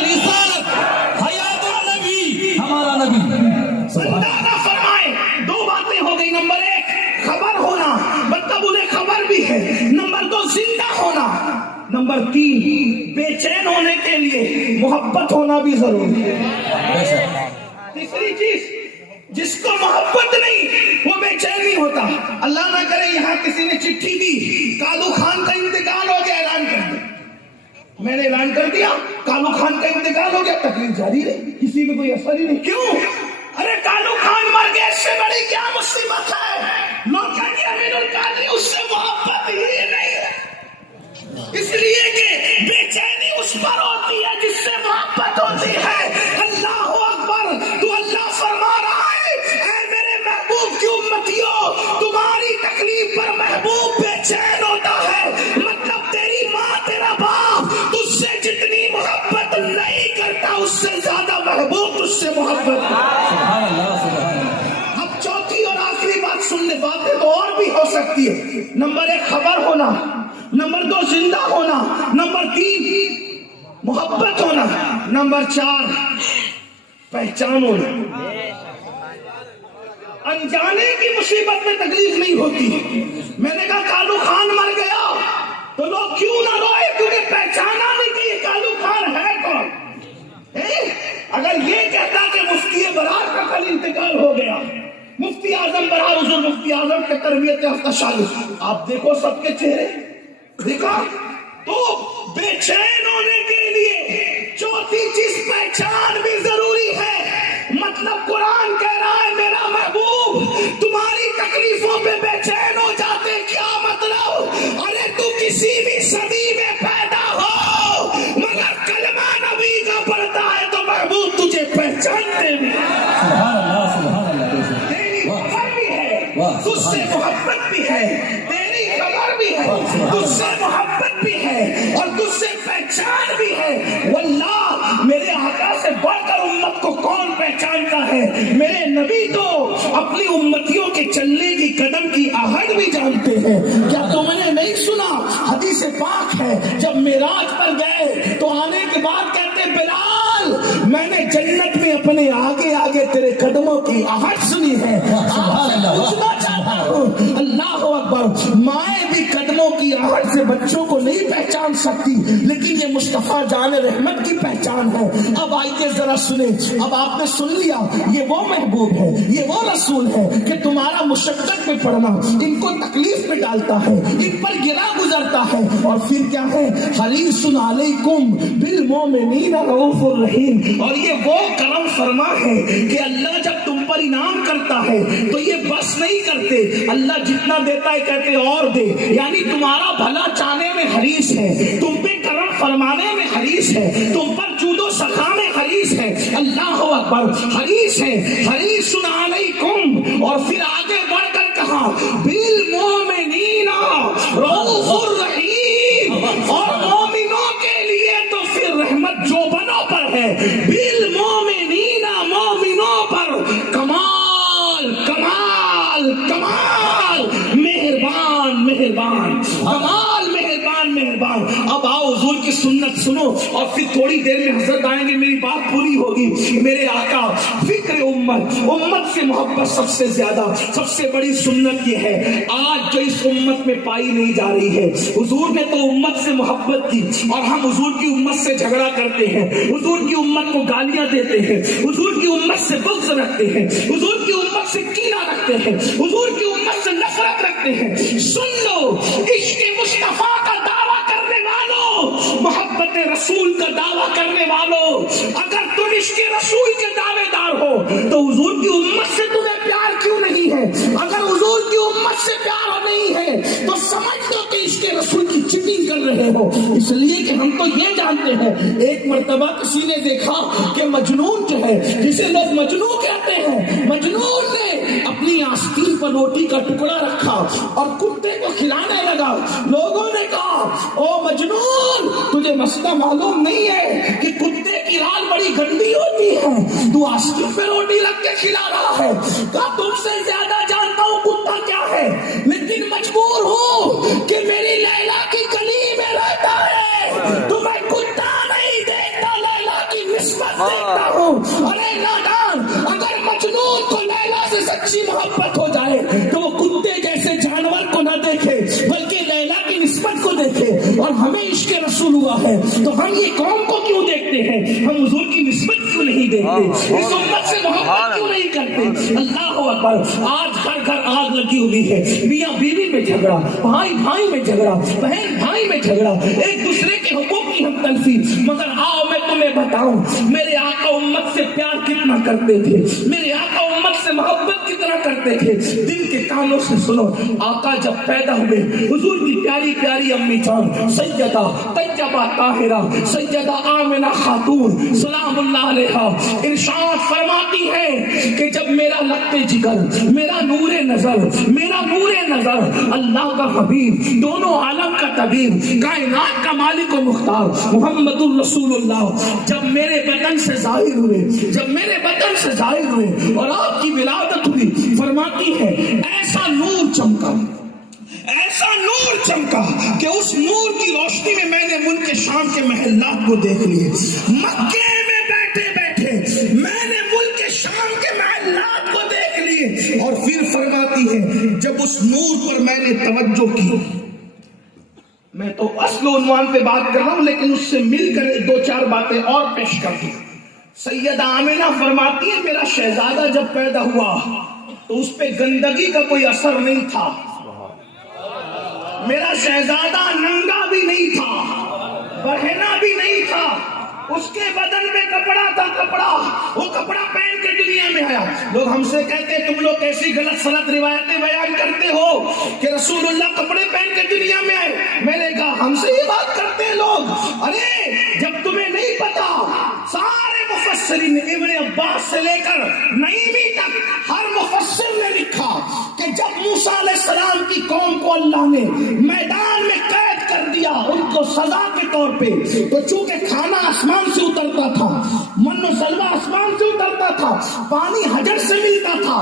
رسالت حیات النبی ہمارا نبی اندازہ فرمائے دو باتیں ہو گئی. نمبر ایک خبر ہونا، مطلب انہیں خبر بھی ہے. نمبر دو زندہ ہونا. نمبر تین بے چین ہونے کے لیے محبت ہونا بھی ضروری ہے. تیسری چیز جس کو محبت نہیں وہ بے چین نہیں ہوتا. اللہ نہ کرے یہاں کسی نے چٹھی دی کالو خان کا انتقال ہو گیا، اعلان کر دیا. میں نے اعلان کر دیا کالو خان کا انتقال ہو گیا، تکلیف جاری رہی، کسی میں کوئی اثر ہی نہیں. کیوں؟ ارے کالو خان مر گیا، اس سے بڑی کیا مصیبت ہے؟ لوگ کہیں گے امین القادری اس سے محبت ہی نہیں ہے. اس لیے کہ بے چینی اس پر ہوتی ہے جس سے محبت ہوتی ہے. اللہ اکبر. تو اللہ فرما رہا ہے اے میرے محبوب کی امتیوں، تمہاری تکلیف پر محبوب بے چین ہوتا ہے. مطلب تیری ماں تیرا باپ تجھ سے جتنی محبت نہیں کرتا اس سے زیادہ محبوب تجھ سے محبت کرتا. اب چوتھی اور آخری بات سن لے، باتیں تو اور بھی ہو سکتی ہے. نمبر ایک خبر ہونا، نمبر دو زندہ ہونا، نمبر تین محبت ہونا، نمبر چار پہچان ہونا. انجانے کی مصیبت میں تکلیف نہیں ہوتی. میں نے کہا کالو خان مر گیا تو لوگ کیوں نہ روئے؟ کیونکہ پہچانا نہیں کہ یہ کالو خان ہے کون. اگر یہ کہتا کہ مفتی برار کا کل انتقال ہو گیا، مفتی اعظم برار حضور مفتی اعظم کے تربیت یافتہ شاگرد، آپ دیکھو سب کے چہرے دیکھا. تو بے چین ہونے کے لیے چوتھی چیز پہچان بھی ضروری ہے. مطلب قرآن کہہ رہا ہے میرا محبوب تمہاری تکلیفوں پہ بے چین ہو جاتے. کیا مطلب؟ ارے تو کسی بھی صدی میں پیدا ہو مگر کلمہ نبی کا پڑھتا ہے تو محبوب تجھے پہچانتے بھی. تیری خبر بھی ہے، تجھ سے محبت بھی ہے، تیری خبر بھی ہے، تجھ سے محبت بھی ہے اور تجھ سے پہچان بھی ہے. واللہ میرے آقا سے بڑھ کر امت کو کون پہچانتا ہے؟ میرے نبی تو اپنی امتیوں کے چلنے کی قدم کی آہٹ بھی جانتے ہیں. کیا تم نے نہیں سنا؟ حدیث پاک ہے جب معراج پر گئے تو آنے کے بعد کہتے بلال میں نے جنت میں اپنے آگے آگے تیرے قدموں کی آہٹ سنی ہے. پوچھنا چاہتا ہوں اللہ اکبر، مائیں بھی قدموں کی آہٹ سے بچوں کو نہیں پہچان سکتی، لیکن یہ مصطفیٰ جان رحمت کی پہچان ہے. اب آئیے ذرا سنیں. اب آپ نے سن لیا یہ وہ محبوب ہے، یہ وہ رسول ہے کہ تمہارا مشقت میں پڑنا ان کو تکلیف میں ڈالتا ہے، ان پر گرا گزرتا ہے. اور پھر کیا ہے؟ حریص علیکم بالمؤمنین رؤوف الرحیم. اور یہ وہ کرم فرما ہے کہ اللہ جب تم پر انعام کرتا ہے تو یہ بس نہیں کرتے، اللہ جتنا دیتا ہے کہتے اور دے. یعنی تمہارا بھلا چاہنے میں حریص ہے، تم پہ کرم فرمانے میں حریص ہے، تم پر جود و سخا میں حریص ہے. اللہ اکبر، حریص ہے. حریص علیکم. اور پھر آگے بڑھ کر کہا بالمؤمنین رؤوف الرحیم. اور مومنوں کے لیے تو پھر رحمت جو بنوں پر ہے. بالمؤمنین، مومنوں پر کمال کمال کمال، مہربان مہربان، کمال مہربان مہربان. اب آؤ حضور کی سنت سنو اور پھر تھوڑی دیر میں حضرت آئیں گے، میری بات پوری ہوگی. میرے آقا فکر امت سے محبت سب سے زیادہ سب سے بڑی سنت یہ ہے آج جو اس امت میں پائی نہیں جا رہی ہے. حضور نے تو امت سے محبت کی اور ہم حضور کی امت سے جھگڑا کرتے ہیں، حضور کی امت کو گالیاں دیتے ہیں، حضور کی امت سے بغض رکھتے ہیں، حضور کی امت سے کینہ رکھتے ہیں، حضور کی امت سے نفرت رکھتے ہیں. سن لو، عشق مصطفیٰ کا دعویٰ کرنے والوں، محبت رسول کا دعویٰ کرنے والوں، اگر تم عشق رسول کے دعوے دار ہو تو حضور کی امت سے تمہیں پیار کیوں نہیں ہے؟ اگر حضور کی امت سے پیار نہیں ہے تو سمجھ لو کہ عشق رسول کی چیٹنگ کر رہے ہو. اس لیے کہ ہم تو یہ جانتے ہیں، ایک مرتبہ کسی نے دیکھا کہ مجنون جو ہے جسے لوگ مجنون کہتے ہیں، مجنون نے اپنی آستین پر روٹی کا ٹکڑا رکھا اور کتے کو کھلانے لگا. لوگوں نے کہا او مجنون تجھے مسئلہ معلوم نہیں ہے کہ کتے کی رال بڑی گندی ہوتی ہے، تو آستین پہ روٹی رکھ کے کھلا رہا ہے. کہا تم سے زیادہ جانتا ہوں کتا کیا ہے، لیکن مجبور ہوں کہ میری لیلا کی گلی میں رہتا ہے تو میں کتا نہیں دیکھتا، لیلا کی تو ہم یہ قوم کو کیوں دیکھتے ہیں؟ ہم حضور کی نسبت کیوں نہیں دیکھتے؟ اس امت سے محبت کیوں نہیں کرتے؟ اللہ اکبر. آج گھر گھر آگ لگی ہوئی ہے، میاں بیوی میں جھگڑا، بھائی بھائی میں جھگڑا، بہن بھائی میں جھگڑا، ایک دوسرے کے حقوق کی ہم تلفی. مگر آؤ میں تمہیں بتاؤں میرے آقا امت سے پیار کتنا کرتے تھے، میرے آقا امت سے محبت کتنا کرتے تھے. دل کے کانوں سے سنو. آقا جب پیدا ہوئے، حضور کی پیاری پیاری امی جان سیدہ طیبہ طاہرہ سیدہ آمنہ خاتون سلام اللہ علیہا ارشاد فرماتی ہے کہ جب میرا لگتے جگر، میرا نور نظر اللہ کا حبیب، دونوں عالم کا طبیب، کائنات کا مالک و مختار محمد الرسول اللہ جب میرے بدن سے ظاہر ہوئے اور آپ کی ولادت ہوئی، فرماتی ہے ایسا نور چمکا کہ اس نور کی روشنی میں نے ملک شام کے محلات کو دیکھ لیے. مکے میں بیٹھے میں نے ملک شام کے محلات کو دیکھ لیے. اور پھر فرماتی ہے جب اس نور پر میں نے توجہ کی، میں تو اصل عنوان پہ بات کر رہا ہوں لیکن اس سے مل کر دو چار باتیں اور پیش کر دوں. سیدہ آمنہ فرماتی ہے میرا شہزادہ جب پیدا ہوا تو اس پہ گندگی کا کوئی اثر نہیں تھا، میرا شہزادہ ننگا بھی نہیں تھا، بہنا بھی نہیں تھا، اس کے بدن میں کپڑا تھا، وہ کپڑا پہن کے دنیا میں آیا. لوگ ہم سے کہتے ہیں تم لوگ ایسی غلط سلط روایتیں بیان کرتے ہو کہ رسول اللہ کپڑے پہن کے دنیا میں آئے. میں نے کہا ہم سے یہ بات کرتے ہیں لوگ. ارے جب تمہیں نہیں پتا، سارے مفسرین ابن عباس سے لے کر نعیمی تک ہر مفسر نے لکھا کہ جب موسیٰ علیہ السلام کی قوم کو اللہ نے میدان میں قید کر دیا ان کو سزا کے طور پہ، تو چونکہ کھانا آسمان سے اترتا تھا، من و سلوہ آسمان سے اترتا تھا، پانی حجر سے ملتا تھا،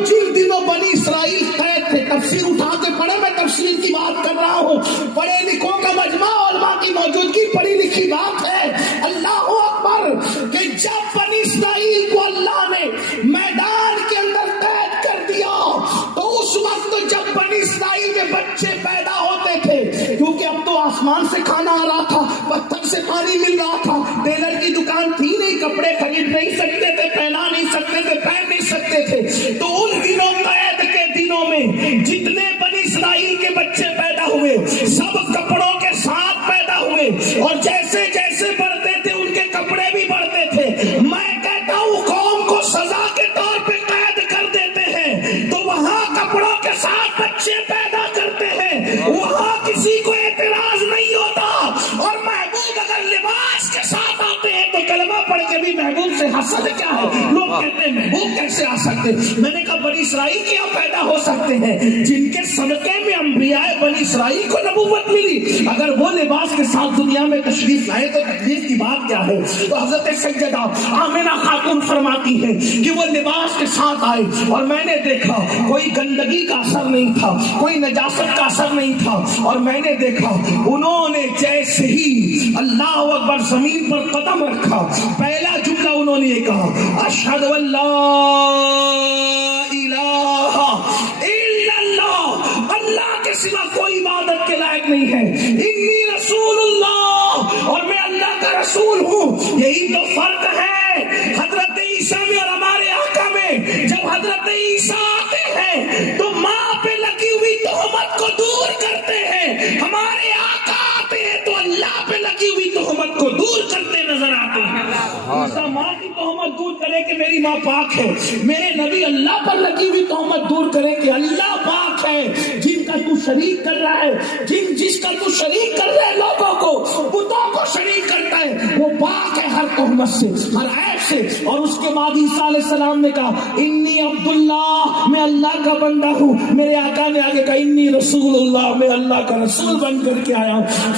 جن دنوں بنی اسرائیل قید تھے. تفسیر اٹھا کے پڑھے، میں تفسیر کی بات کر رہا ہوں، پڑھے لکھوں کا مجمع علماء کی موجودگی پڑھی لکھی بات ہے. اللہ اکبر. کہ جب بنی اسرائیل کو اللہ نے میدان کے اندر قید کر دیا تو اس وقت جب بنی اسرائیل کے بچے پیدا ہوتے تھے، کیونکہ اب تو آسمان سے کھانا آ رہا تھا، پتھر سے پانی مل رہا تھا، ٹیلر کی دکان تھی نہیں، کپڑے خرید نہیں سکتے تھے، پہنا نہیں سکتے تھے، پہن نہیں سکتے تھے. تو ان دنوں قید کے دنوں میں جتنے بنی اسرائیل کے بچے پیدا ہوئے سب کپڑوں کے ساتھ پیدا ہوئے، اور جیسے جیسے بڑھتے تھے ان کے کپڑے بھی بڑھتے تھے. میں کہتا ہوں قوم کو سزا کے طور پہ قید کر دیتے ہیں تو وہاں کپڑوں کے ساتھ بچے پیدا کرتے ہیں، وہاں کسی کو اعتراض نہیں ہوتا. اور محبوب اگر لباس کے ساتھ آتے ہیں تو کلمہ پڑھ کے بھی محبوب سے حسد کیا ہے؟ لوگ کہتے ہیں محبوب کیسے آ سکتے؟ میں نے کہا بنی اسرائیل کیا پیدا ہو سکتے ہیں جن کے صدقے میں انبیاء بنی اسرائیل کو نبوت ملی. اگر وہ لباس کے ساتھ دنیا میں تشریف لائے تو تکلیف کی بات کیا ہے؟ تو حضرت سیدہ آمنہ خاتون فرماتی ہے کہ وہ لباس کے ساتھ آئے اور میں نے دیکھا کوئی گندگی کا اثر نہیں تھا، کوئی نجاست کا اثر نہیں تھا. اور میں نے دیکھا انہوں نے جیسے ہی اللہ اکبر زمین پر قدم رکھا، پہلا جملہ انہوں نے یہ کہا اشہد ان لا الہ الا اللہ، اللہ کے سوا کوئی عبادت کے لائق نہیں ہے، انی رسول اللہ، اور میں اللہ کا رسول ہوں. یہی تو فرق ہے حضرت عیسیٰ میں اور ہمارے آقا میں. جب حضرت عیسیٰ آتے ہیں تو ماں پہ لگی ہوئی تہمت کو دور کرتے ہیں، ہمارے آقا آتے ہیں تو اللہ پہ لگی ہوئی تہمت کو دور کرتے نظر آتے ہیں. عیسیٰ ماں کی تہمت دور کرے کہ میری ماں پاک ہے، میرے نبی اللہ پر لگی ہوئی تہمت دور کرے کہ اللہ پاک ہے. جن کا تو شریک کر رہا ہے، جس کا تو شریک کر رہا ہے لوگوں کو، بتوں کو شریک کرتا ہے، وہ پاک ہے ہر تہمت سے، ہر عیب سے. اور اس کے بعد عیسیٰ علیہ السلام نے کہا انی عبداللہ، میں اللہ کا بندہ ہوں. میرے آقا نے آگے کہا انی رسول اللہ، میں اللہ کا رسول بن کر کے آیا ہوں.